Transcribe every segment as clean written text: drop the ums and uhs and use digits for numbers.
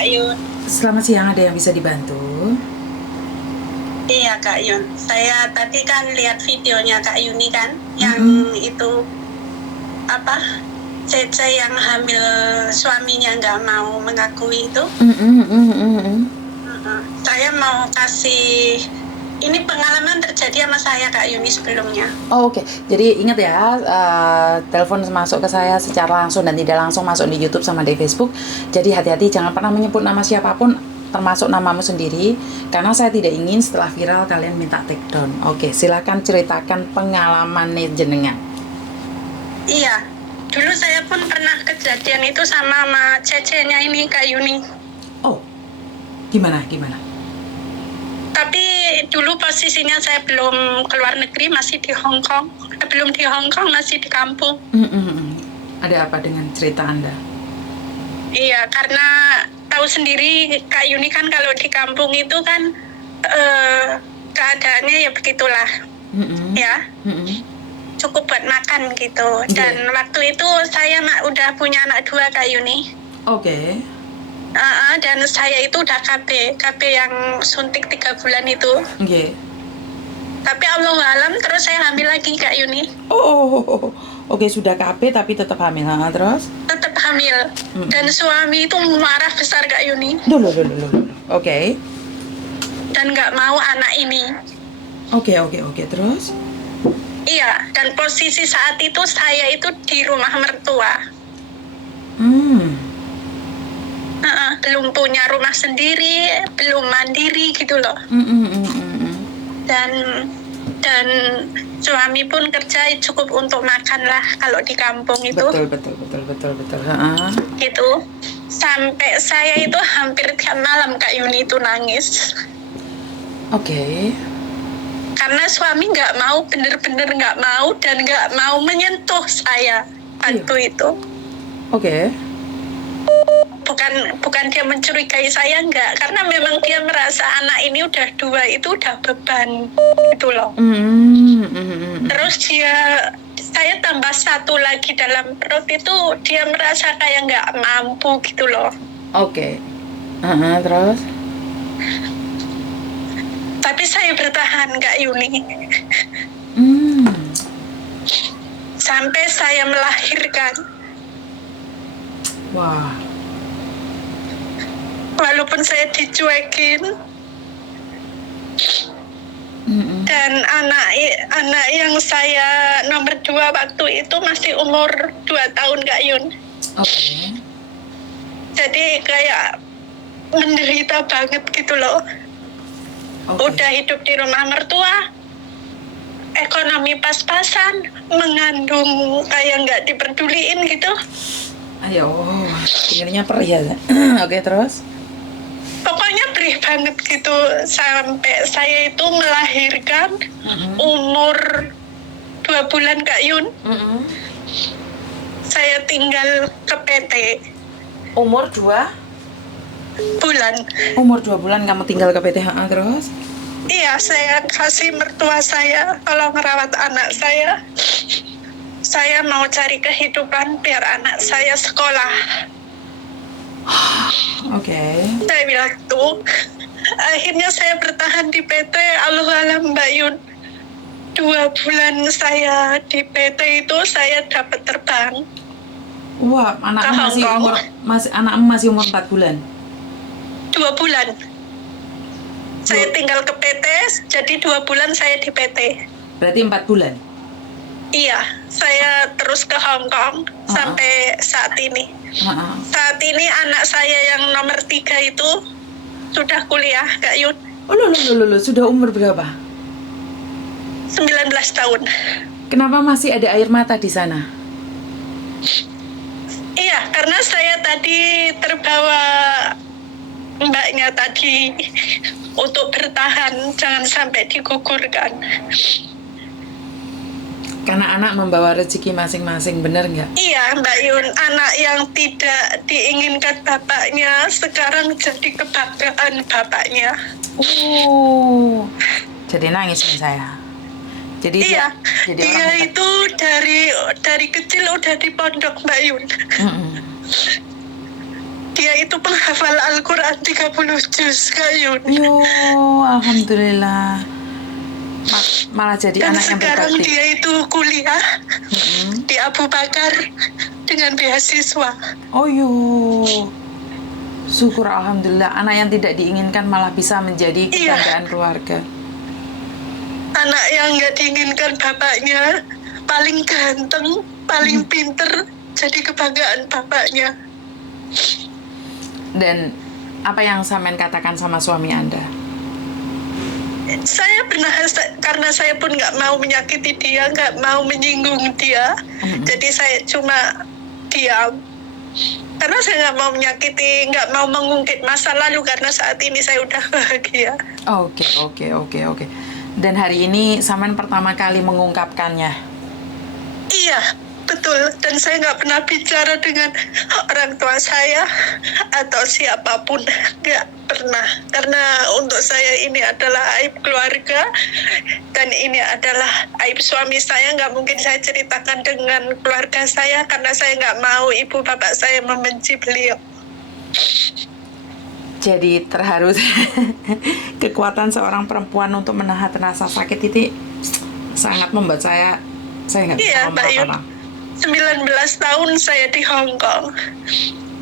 Kak Yun. Selamat siang, ada yang bisa dibantu? Iya Kak Yun. Saya tadi kan lihat videonya Kak Yuni kan, yang itu apa? Cece yang hamil suaminya nggak mau mengakui itu. Saya mau kasih, ini pengalaman terjadi sama saya Kak Yuni sebelumnya. Oh, oke. Jadi ingat ya, telepon masuk ke saya secara langsung dan tidak langsung masuk di YouTube sama di Facebook. Jadi hati-hati, jangan pernah menyebut nama siapapun, termasuk namamu sendiri, karena saya tidak ingin setelah viral kalian minta take down. Oke, silakan ceritakan pengalaman jenengan. Iya, dulu saya pun pernah kejadian itu sama Cece-nya ini Kak Yuni. Oh, gimana? Tapi dulu posisinya saya belum keluar negeri, masih di Hong Kong. Belum di Hong Kong, masih di kampung. Ada apa dengan cerita Anda? Iya, karena tahu sendiri Kak Yuni kan kalau di kampung itu kan keadaannya ya begitulah. Ya. Cukup buat makan gitu. Dan waktu itu saya udah punya anak 2 Kak Yuni. Oke. Dan saya itu udah KB yang suntik 3 bulan itu. Oke. Tapi Allahualam terus saya hamil lagi Kak Yuni. Oke, sudah KB tapi tetap hamil. Terus? Tetap hamil. Dan suami itu marah besar Kak Yuni. Loh. Oke. Dan nggak mau anak ini. Oke. Terus? Iya, dan posisi saat itu saya itu di rumah mertua. Belum punya rumah sendiri, belum mandiri gitu loh. Dan suami pun kerja cukup untuk makan lah kalau di kampung itu. Betul. Gitu. Sampai saya itu hampir tiap malam Kak Yuni itu nangis. Oke. Karena suami nggak mau, bener-bener nggak mau dan nggak mau menyentuh saya waktu itu. Oke. Bukan dia mencurigai saya, enggak, karena memang dia merasa anak ini udah 2 itu udah beban gitu loh. Terus saya tambah 1 lagi dalam perut itu, dia merasa kayak nggak mampu gitu loh. Oke. Terus? Tapi saya bertahan Kak Yuni. Sampai saya melahirkan. Wah. Walaupun saya dicuekin. Dan anak yang saya nomor 2 waktu itu masih umur 2 tahun Kak Yun. Oke. Jadi kayak menderita banget gitu loh. Udah hidup di rumah mertua, ekonomi pas-pasan, mengandung kayak nggak diperduliin gitu. Ayo, dengarnya perih ya. Oke, terus? Pokoknya perih banget gitu. Sampai saya itu melahirkan umur 2 bulan Kak Yun. Saya tinggal ke PT. Umur 2 bulan. Umur 2 bulan kamu tinggal ke PT. Terus? Iya, saya kasih mertua saya kalau ngerawat anak saya. Saya mau cari kehidupan biar anak saya sekolah. Oke. Saya bilang tuh, akhirnya saya bertahan di PT. Allahualam Mbak Yun. 2 bulan saya di PT itu saya dapat terbang. Wah, anakmu masih umur 4 bulan. 2 bulan. Saya tinggal ke PT, jadi 2 bulan saya di PT. Berarti 4 bulan? Iya, saya terus ke Hong Kong sampai saat ini. Saat ini anak saya yang nomor 3 itu sudah kuliah, Kak Yun. Sudah umur berapa? 19 tahun. Kenapa masih ada air mata di sana? Iya, karena saya tadi terbawa mbaknya tadi untuk bertahan, jangan sampai digugurkan. Karena anak membawa rezeki masing-masing, bener nggak? Iya Mbak Yun, anak yang tidak diinginkan bapaknya sekarang jadi kebanggaan bapaknya. Jadi nangis nih saya. Jadi iya, dia orang itu dari kecil udah di pondok Mbak Yun. dia itu penghafal Al-Quran 30 juz, Kak Yun. Yo, alhamdulillah. Malah jadi Dan anak yang sekarang berbakti. dia itu kuliah di Abu Bakar dengan beasiswa. Oh yo, syukur alhamdulillah. Anak yang tidak diinginkan malah bisa menjadi kebanggaan keluarga. Anak yang nggak diinginkan bapaknya, paling ganteng, paling pinter, jadi kebanggaan bapaknya. Dan apa yang Samen katakan sama suami Anda? Saya pernah, karena saya pun nggak mau menyakiti dia, nggak mau menyinggung dia, jadi saya cuma diam. Karena saya nggak mau menyakiti, nggak mau mengungkit masa lalu, karena saat ini saya udah bahagia. Oke. Dan hari ini Samen pertama kali mengungkapkannya. Iya, betul. Dan saya nggak pernah bicara dengan orang tua saya atau siapapun, nggak pernah. Karena untuk saya ini adalah aib keluarga dan ini adalah aib suami saya. Nggak mungkin saya ceritakan dengan keluarga saya karena saya nggak mau ibu bapak saya membenci beliau. Jadi terharu. Kekuatan seorang perempuan untuk menahan rasa sakit itu sangat membuat saya nggak bisa ngomong apa-apa. 19 tahun saya di Hong Kong.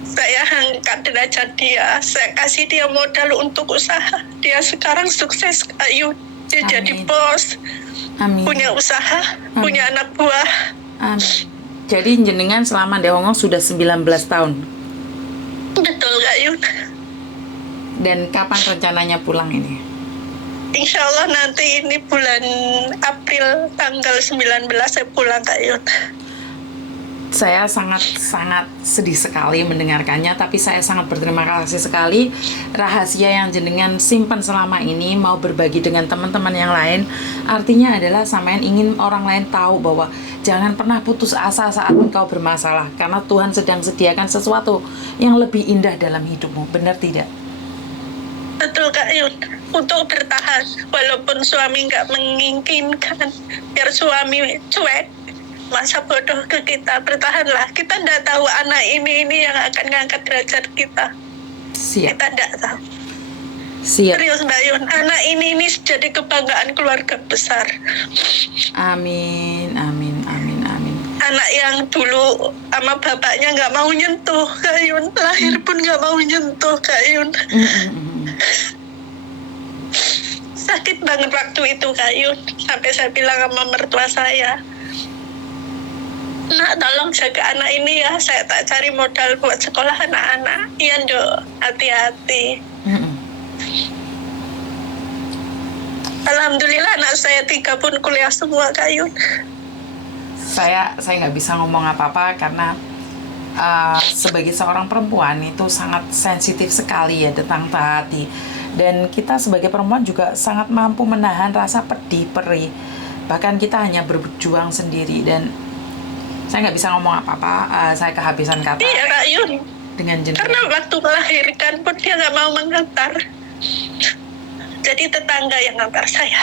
Saya angkat derajat dia, saya kasih dia modal untuk usaha. Dia sekarang sukses, ayo dia jadi bos, punya usaha, punya anak buah. Amin. Jadi jenengan selama di Hong Kong sudah 19 tahun. Betul, Kak Yun. Dan kapan rencananya pulang ini? Insya Allah nanti ini bulan April tanggal 19 saya pulang, Kak Yun. Saya sangat sedih sekali mendengarkannya, tapi saya sangat berterima kasih sekali rahasia yang jenengan simpan selama ini mau berbagi dengan teman-teman yang lain. Artinya adalah sampean ingin orang lain tahu bahwa jangan pernah putus asa saat engkau bermasalah, karena Tuhan sedang sediakan sesuatu yang lebih indah dalam hidupmu. Benar tidak? Betul, Kak Yun. Untuk bertahan, walaupun suami nggak menginginkan, biar suami cuek, masa bodoh ke kita, bertahanlah. Kita nggak tahu anak ini yang akan ngangkat derajat kita. Siap. Kita nggak tahu. Siap. Serius, Mbak Yun. Anak ini jadi kebanggaan keluarga besar. Amin. Anak yang dulu sama bapaknya nggak mau nyentuh, Kak Yun. Lahir pun nggak mau nyentuh, Kak Yun. Sakit banget waktu itu, Kak Yun. Sampai saya bilang sama mertua saya, "Nak, tolong jaga anak ini ya, saya tak cari modal buat sekolah anak-anak." Iya, Nduk, hati-hati. Alhamdulillah anak saya 3 pun kuliah semua, Kak Yun. Saya nggak bisa ngomong apa-apa karena sebagai seorang perempuan itu sangat sensitif sekali ya tentang hati. Dan kita sebagai perempuan juga sangat mampu menahan rasa pedih, perih. Bahkan kita hanya berjuang sendiri, dan saya nggak bisa ngomong apa-apa. Saya kehabisan kata. Iya, Kak Yun. Dengan jenis. Karena waktu melahirkan pun dia nggak mau mengantar. Jadi tetangga yang ngantar saya.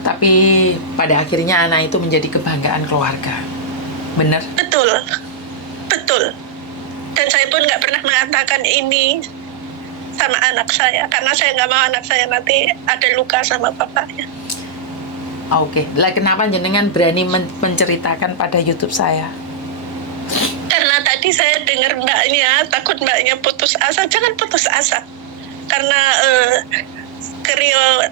Tapi pada akhirnya anak itu menjadi kebanggaan keluarga. Benar? Betul. Dan saya pun nggak pernah mengatakan ini sama anak saya, karena saya nggak mau anak saya nanti ada luka sama bapaknya. Oke. Lah kenapa jenengan berani menceritakan pada YouTube saya? Karena tadi saya dengar mbaknya, takut mbaknya putus asa. Jangan putus asa. Karena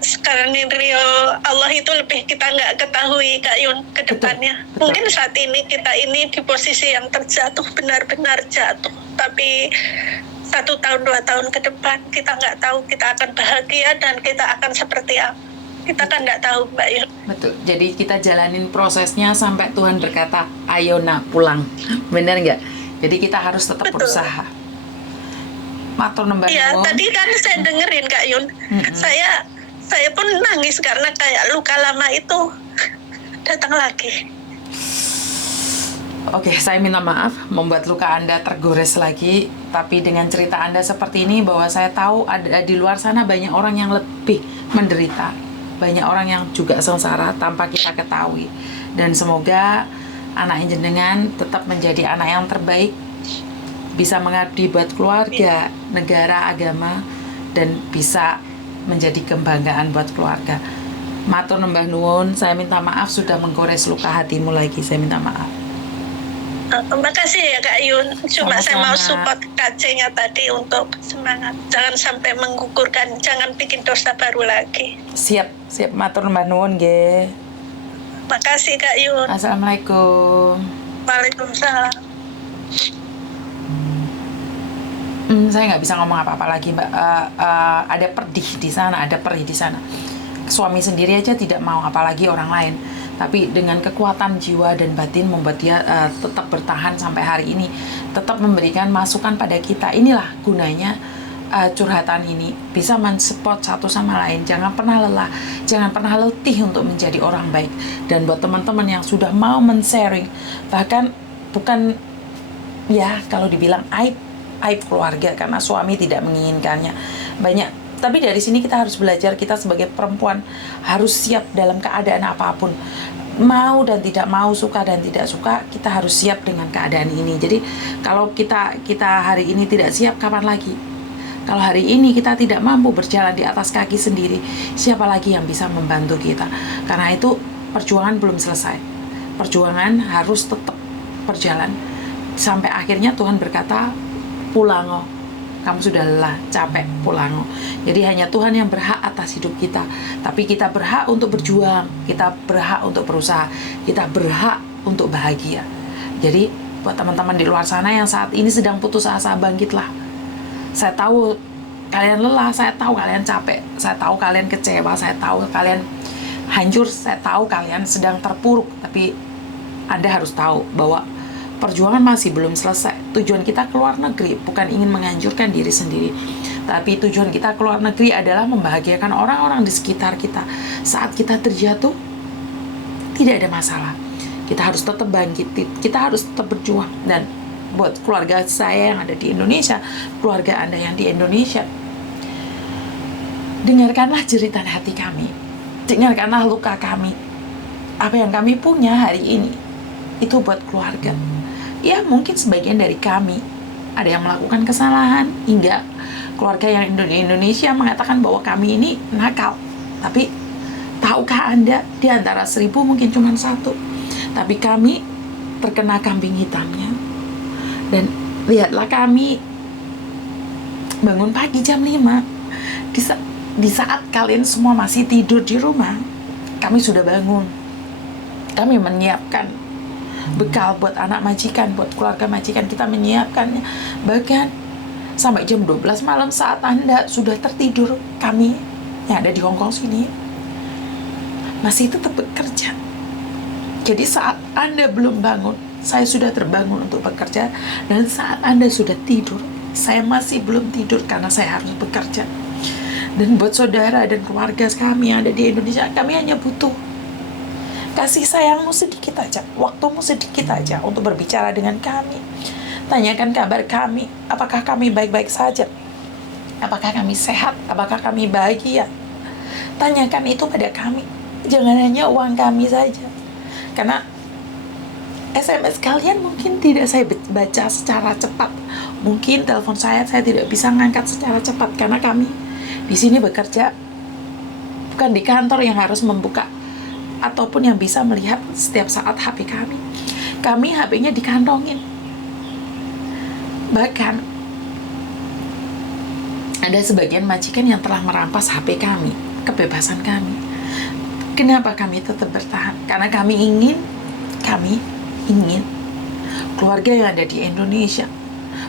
sekarang Rio Allah itu lebih kita nggak ketahui, Kak Yun, ke depannya. Betul. Mungkin saat ini kita ini di posisi yang terjatuh, benar-benar jatuh. Tapi 1 tahun 2 tahun ke depan kita nggak tahu kita akan bahagia dan kita akan seperti apa. Kita kan nggak tahu, Mbak Yun. Betul. Jadi kita jalanin prosesnya sampai Tuhan berkata, "Ayo nak pulang." Benar nggak? Jadi kita harus tetap berusaha. Matur nembah. Iya, tadi kan saya dengerin, Kak Yun. Saya pun nangis karena kayak luka lama itu datang lagi. Oke, saya minta maaf membuat luka Anda tergores lagi. Tapi dengan cerita Anda seperti ini, bahwa saya tahu ada di luar sana banyak orang yang lebih menderita. Banyak orang yang juga sengsara tanpa kita ketahui. Dan semoga anak jenengan tetap menjadi anak yang terbaik. bisa mengabdi buat keluarga, negara, agama, dan bisa menjadi kebanggaan buat keluarga. Matur nembah nuwun, saya minta maaf sudah menggores luka hatimu lagi, saya minta maaf. Makasih ya Kak Yun. Cuma Sama-sama. saya mau support Kak-nya tadi untuk semangat. Jangan sampai menggugurkan, jangan bikin dosa baru lagi. Siap, matur nembah nuwun nggih. Makasih Kak Yun. Assalamualaikum. Waalaikumsalam. Saya nggak bisa ngomong apa-apa lagi, Mbak. Ada perih di sana. Suami sendiri aja tidak mau, apalagi orang lain. Tapi dengan kekuatan jiwa dan batin membuat dia tetap bertahan sampai hari ini, tetap memberikan masukan pada kita. Inilah gunanya curhatan ini, bisa mensupport satu sama lain. Jangan pernah lelah, jangan pernah letih untuk menjadi orang baik. Dan buat teman-teman yang sudah mau men-sharing, bahkan bukan ya kalau dibilang aib keluarga karena suami tidak menginginkannya banyak. Tapi dari sini kita harus belajar, kita sebagai perempuan harus siap dalam keadaan apapun. Mau dan tidak mau, suka dan tidak suka, kita harus siap dengan keadaan ini. Jadi kalau kita hari ini tidak siap, kapan lagi? Kalau hari ini kita tidak mampu berjalan di atas kaki sendiri, siapa lagi yang bisa membantu kita? Karena itu perjuangan belum selesai. Perjuangan harus tetap berjalan. Sampai akhirnya Tuhan berkata, pulango. Kamu sudah lelah, capek, pulang. Jadi hanya Tuhan yang berhak atas hidup kita. Tapi kita berhak untuk berjuang, kita berhak untuk berusaha, kita berhak untuk bahagia. Jadi buat teman-teman di luar sana yang saat ini sedang putus asa, bangkitlah. Saya tahu kalian lelah, saya tahu kalian capek, saya tahu kalian kecewa, saya tahu kalian hancur, saya tahu kalian sedang terpuruk. Tapi Anda harus tahu bahwa perjuangan masih belum selesai. Tujuan kita keluar negeri bukan ingin menghancurkan diri sendiri, tapi tujuan kita keluar negeri adalah membahagiakan orang-orang di sekitar kita. Saat kita terjatuh, tidak ada masalah. Kita harus tetap bangkit, kita harus tetap berjuang. Dan buat keluarga saya yang ada di Indonesia, keluarga Anda yang di Indonesia, dengarkanlah jeritan hati kami, dengarkanlah luka kami. Apa yang kami punya hari ini, itu buat keluarga. Ya mungkin sebagian dari kami ada yang melakukan kesalahan hingga keluarga yang di Indonesia mengatakan bahwa kami ini nakal. Tapi tahukah Anda, di antara 1000 mungkin cuma 1. Tapi kami terkena kambing hitamnya. Dan lihatlah, kami bangun pagi jam 5. Di saat kalian semua masih tidur di rumah, kami sudah bangun. Kami menyiapkan bekal buat anak majikan, buat keluarga majikan, kita menyiapkannya. Bahkan sampai jam 12 malam saat Anda sudah tertidur, kami yang ada di Hongkong sini masih tetap bekerja. Jadi saat Anda belum bangun, saya sudah terbangun untuk bekerja. Dan saat Anda sudah tidur, saya masih belum tidur karena saya harus bekerja. Dan buat saudara dan keluarga kami yang ada di Indonesia, kami hanya butuh kasih sayangmu sedikit aja, waktumu sedikit aja untuk berbicara dengan kami. Tanyakan kabar kami, apakah kami baik-baik saja, apakah kami sehat, apakah kami bahagia. Tanyakan itu pada kami, jangan hanya uang kami saja. Karena SMS kalian mungkin tidak saya baca secara cepat, mungkin telepon saya tidak bisa ngangkat secara cepat, karena kami di sini bekerja bukan di kantor yang harus membuka ataupun yang bisa melihat setiap saat HP kami. Kami HP-nya dikantongin. Bahkan ada sebagian majikan yang telah merampas HP kami, kebebasan kami. Kenapa kami tetap bertahan? Karena kami ingin keluarga yang ada di Indonesia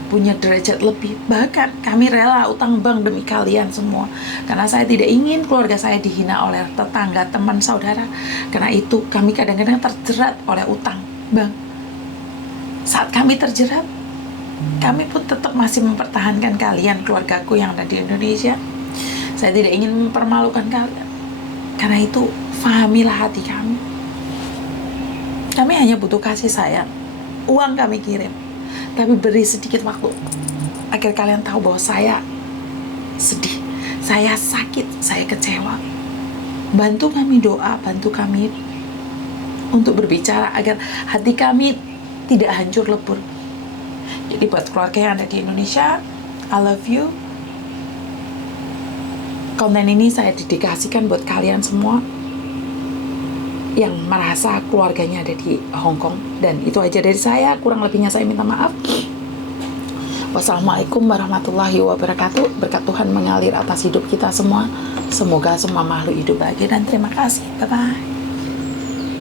punya derajat lebih. Bahkan kami rela utang bank demi kalian semua. Karena saya tidak ingin keluarga saya dihina oleh tetangga, teman, saudara. Karena itu kami kadang-kadang terjerat oleh utang bank. Saat kami terjerat, kami pun tetap masih mempertahankan kalian, keluargaku yang ada di Indonesia. Saya tidak ingin mempermalukan kalian. Karena itu fahamilah hati kami. Kami hanya butuh kasih sayang. Uang kami kirim, tapi beri sedikit waktu agar kalian tahu bahwa saya sedih, saya sakit, saya kecewa. Bantu kami doa, bantu kami untuk berbicara agar hati kami tidak hancur lebur. Jadi buat keluarga yang ada di Indonesia, I love you. Konten ini saya dedikasikan buat kalian semua yang merasa keluarganya ada di Hong Kong. Dan itu aja dari saya, kurang lebihnya saya minta maaf. Wassalamualaikum warahmatullahi wabarakatuh. Berkat Tuhan mengalir atas hidup kita semua. Semoga semua makhluk hidup bahagia dan terima kasih. Bye-bye.